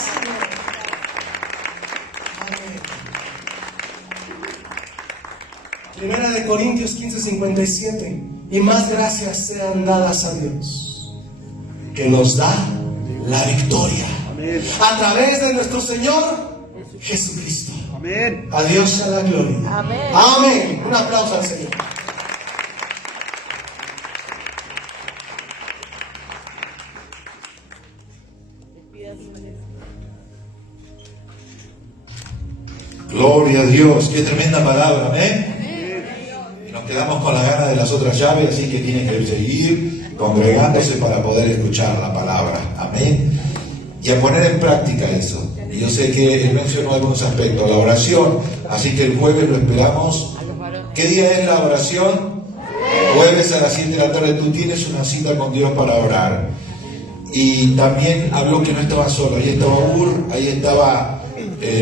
Amén. Primera de Corintios 15:57. Y más gracias sean dadas a Dios, que nos da la victoria a través de nuestro Señor Jesucristo. Amén. A Dios sea la gloria. Amén. Amén. Un aplauso al Señor. Gloria a Dios, qué tremenda palabra, amén. Y nos quedamos con la gana de las otras llaves, así que tienen que seguir congregándose para poder escuchar la palabra, amén. Y a poner en práctica eso. Y yo sé que él mencionó algunos aspectos, la oración, así que el jueves lo esperamos. ¿Qué día es la oración? Jueves a las 7 de la tarde. Tú tienes una cita con Dios para orar. Y también habló que no estaba solo, ahí estaba Ur, ahí estaba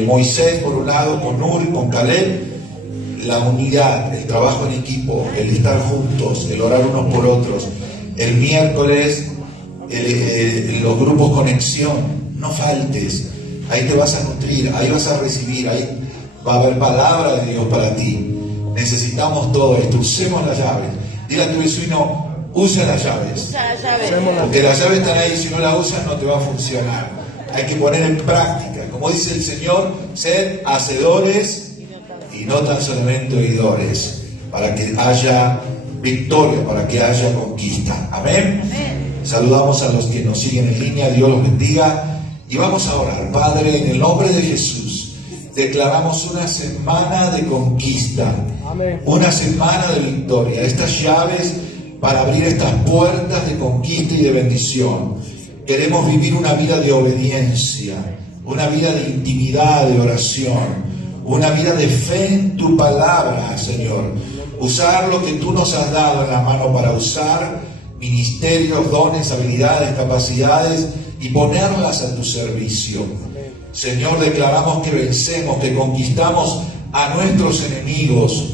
Moisés por un lado, con Ur y con Caleb. La unidad, el trabajo en equipo, el estar juntos, el orar unos por otros. El miércoles los grupos conexión, no faltes, ahí te vas a nutrir, ahí vas a recibir, ahí va a haber palabra de Dios para ti. Necesitamos todo esto, usemos las llaves. Dile a tu vecino, usa las llaves. Usa la llave. Porque las llaves están ahí, si no las usas no te va a funcionar. Hay que poner en práctica, como dice el Señor, sed hacedores y no tan solamente oidores, para que haya victoria, para que haya conquista. Amén. Amén. Saludamos a los que nos siguen en línea, Dios los bendiga y vamos a orar. Padre, en el nombre de Jesús, declaramos una semana de conquista, una semana de victoria, estas llaves para abrir estas puertas de conquista y de bendición. Queremos vivir una vida de obediencia, una vida de intimidad, de oración, una vida de fe en tu palabra, Señor. Usar lo que tú nos has dado en la mano para usar ministerios, dones, habilidades, capacidades y ponerlas a tu servicio. Señor, declaramos que vencemos, que conquistamos a nuestros enemigos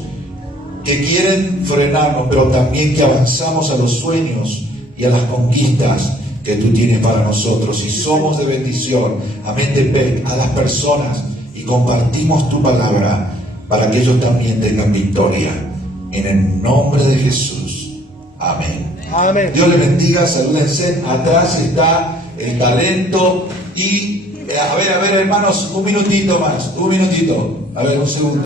que quieren frenarnos, pero también que avanzamos a los sueños y a las conquistas que tú tienes para nosotros. Y somos de bendición, amén, de fe a las personas y compartimos tu palabra para que ellos también tengan victoria. En el nombre de Jesús. Amén. Amén. Dios les bendiga, salúdense. Atrás está el talento y a ver hermanos, un minutito más, un minutito. A ver, un segundo.